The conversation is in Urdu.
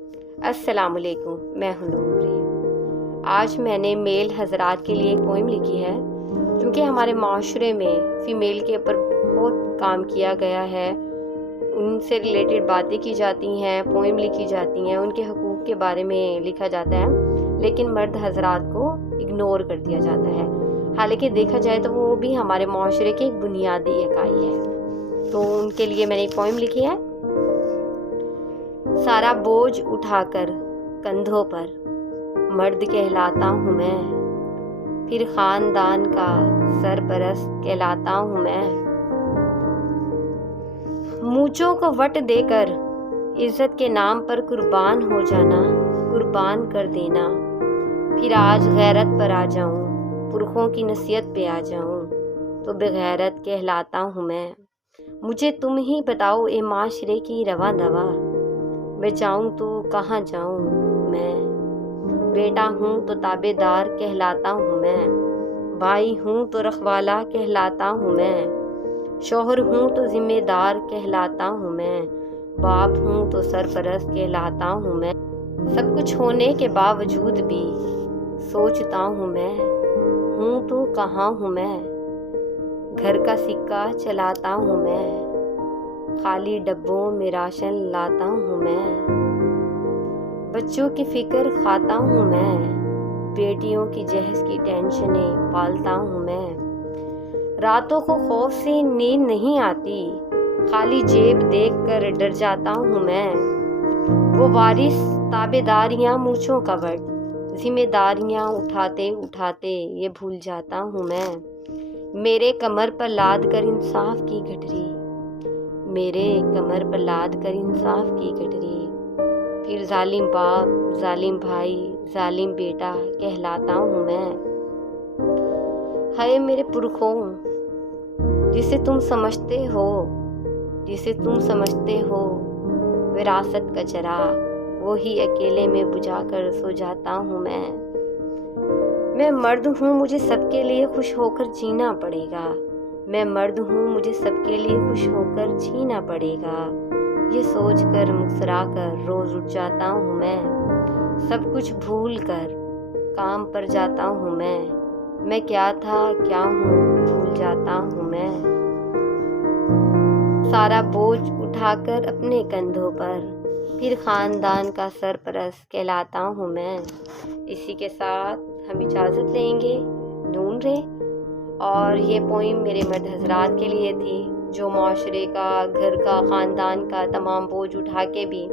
السلام علیکم، میں ہوں نور۔ آج میں نے میل حضرات کے لیے ایک پوئم لکھی ہے، کیونکہ ہمارے معاشرے میں فیمیل کے اوپر بہت کام کیا گیا ہے، ان سے ریلیٹڈ باتیں کی جاتی ہیں، پوئم لکھی جاتی ہیں، ان کے حقوق کے بارے میں لکھا جاتا ہے، لیکن مرد حضرات کو اگنور کر دیا جاتا ہے، حالانکہ دیکھا جائے تو وہ بھی ہمارے معاشرے کی ایک بنیادی اکائی ہے۔ تو ان کے لیے میں نے ایک پوئم لکھی ہے۔ سارا بوجھ اٹھا کر کندھوں پر مرد کہلاتا ہوں میں، پھر خاندان کا سرپرست کہلاتا ہوں میں، مونچھوں کو وٹ دے کر عزت کے نام پر قربان ہو جانا، قربان کر دینا، پھر آج غیرت پر آ جاؤں، پرخوں کی نصیحت پہ آ جاؤں تو بغیرت کہلاتا ہوں میں۔ مجھے تم ہی بتاؤ اے معاشرے کی رواں دوا، میں جاؤں تو کہاں جاؤں میں؟ بیٹا ہوں تو تابع دار کہلاتا ہوں میں، بھائی ہوں تو رکھوالا کہلاتا ہوں میں، شوہر ہوں تو ذمہ دار کہلاتا ہوں میں، باپ ہوں تو سرپرست کہلاتا ہوں میں۔ سب کچھ ہونے کے باوجود بھی سوچتا ہوں میں، ہوں تو کہاں ہوں میں؟ گھر کا سکہ چلاتا ہوں میں، خالی ڈبوں میں راشن لاتا ہوں میں، بچوں کی فکر کھاتا ہوں میں، بیٹیوں کی جہیز کی ٹینشنیں پالتا ہوں میں، راتوں کو خوف سے نیند نہیں آتی، خالی جیب دیکھ کر ڈر جاتا ہوں میں، وہ وارث تابع داریاں مونچھوں کا وٹ، ذمہ داریاں اٹھاتے اٹھاتے یہ بھول جاتا ہوں میں، میرے کمر پر لاد کر انصاف کی گٹری، میرے کمر پر لاد کر انصاف کی گٹری، پھر ظالم باپ، ظالم بھائی، ظالم بیٹا کہلاتا ہوں میں۔ ہائے میرے پرکھوں، جسے تم سمجھتے ہو، جسے تم سمجھتے ہو وراثت کا چراغ، وہی اکیلے میں بجھا کر سو جاتا ہوں میں مرد ہوں، مجھے سب کے لیے خوش ہو کر جینا پڑے گا، میں مرد ہوں، مجھے سب کے لیے خوش ہو کر جینا پڑے گا، یہ سوچ کر مسکرا کر روز اٹھ جاتا ہوں میں، سب کچھ بھول کر کام پر جاتا ہوں میں کیا تھا کیا ہوں بھول جاتا ہوں میں، سارا بوجھ اٹھا کر اپنے کندھوں پر پھر خاندان کا سرپرست کہلاتا ہوں میں۔ اسی کے ساتھ ہم اجازت لیں گے، نون رے۔ اور یہ پوئم میرے مرد حضرات کے لیے تھی، جو معاشرے کا، گھر کا، خاندان کا تمام بوجھ اٹھا کے بھی